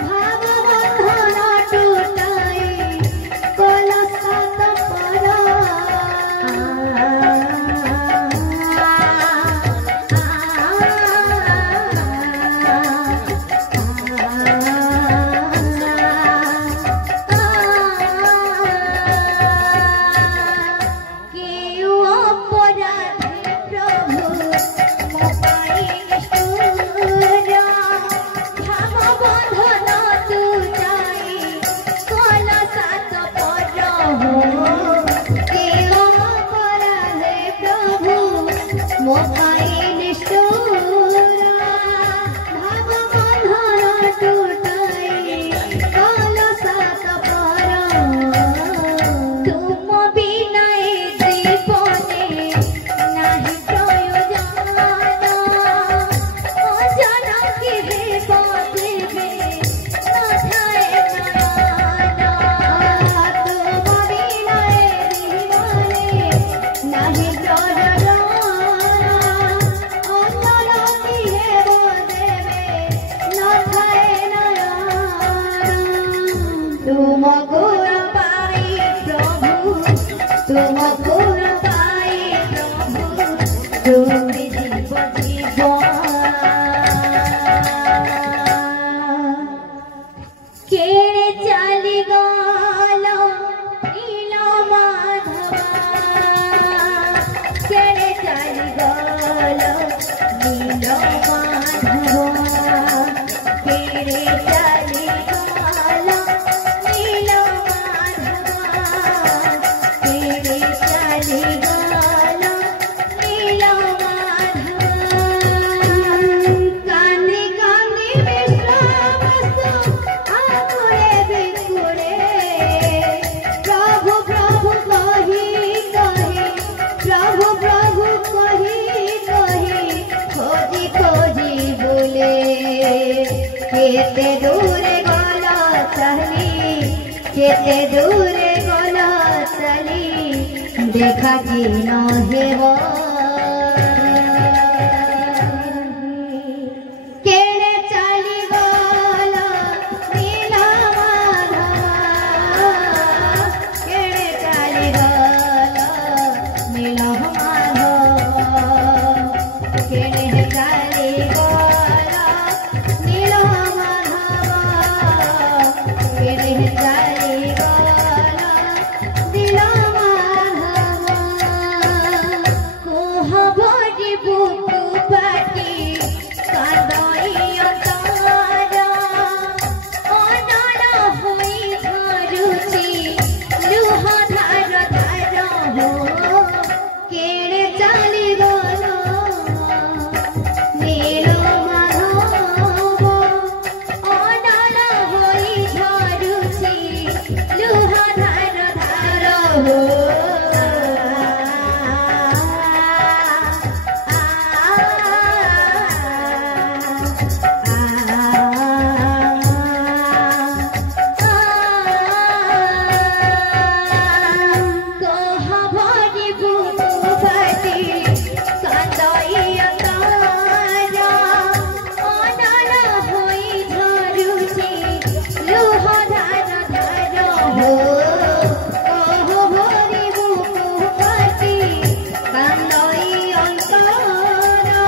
भाव बंधन टूटाई तुमको न पाई प्रभु, तुमको न पाई प्रभु, डोरी जीव जीवन केड़े चली गल नील माधवा, केड़े चली गल नील माधवा, केड़े चली गल नील माधवा, केड़े चली गल नील माधवा। कांदी कांदी विश्वास आकुरे बिकुरे, प्रभु प्रभु कही कही, प्रभु प्रभु कही कही, खोजी खोजी बोले केते दूरे गला चली, केते दूरे गला चली, देखा कि न हेवा केड़े चली गल नील माधवा, केड़े चली गल नील माधवा, केड़े चली गल नील माधवा, केड़े चली गल नील माधवा। कोह भरी बुकु पाटी कांदई अंतरा, अनड़ होई झरुची लुह धार धार हो, केड़े चली गल नील माधवा, अनड़ होई झरुची लुह धार धार हो। कोह भरी बुकु पाटी कांदई अंतरा, अनड़ होई झरुची लुह धार धार हो। कोह भरी बुकु पाटी कांदई अंतरा,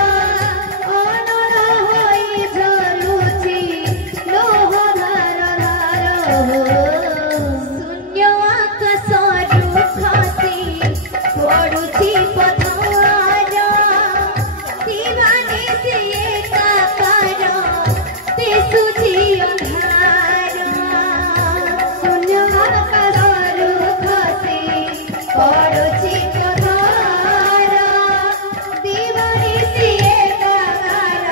अनड़ होई झरुची लुह धार धार हो। शून्य आकाशरू खसी पड़ुची पथर, दीवानी से एकाकार दिशुची अंधार। शून्य आकाशरू खसी पड़ुची पथर, दीवानी से एकाकार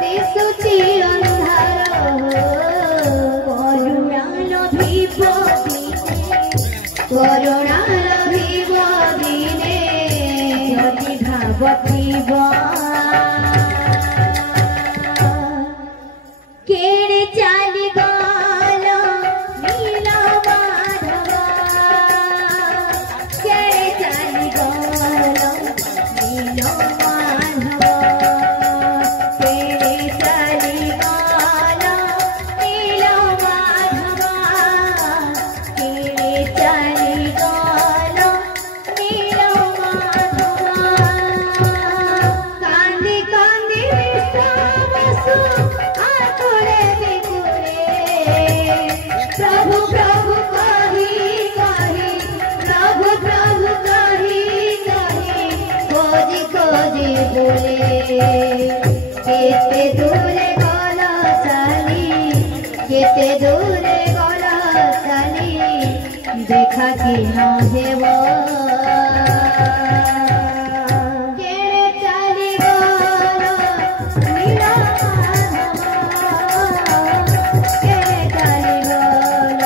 दिशुची अंधार। करुणा लभिब दिने यदि भावथिब, केड़े चली गल नील माधवा, केड़े चली गल नील माधवा, केड़े चली गल नील माधवा, केड़े चली गल नील माधवा। कांदी कांदी विश्वास आकुरे बिकुरे, प्रभु प्रभु कही कही, प्रभु प्रभु कही कही, खोजी खोजी बोले केते दूरे गल चली, केते दूरे गल चली, देखा कि न हेवा केड़े चली गल नील माधवा, केड़े चली गल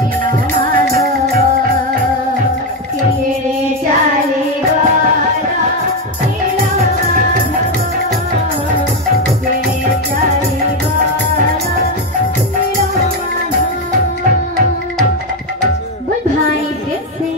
नील माधवा, केड़े चली गल नील माधवा, केड़े चली गल नील माधवा। बोल भाई फिर से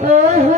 Oh,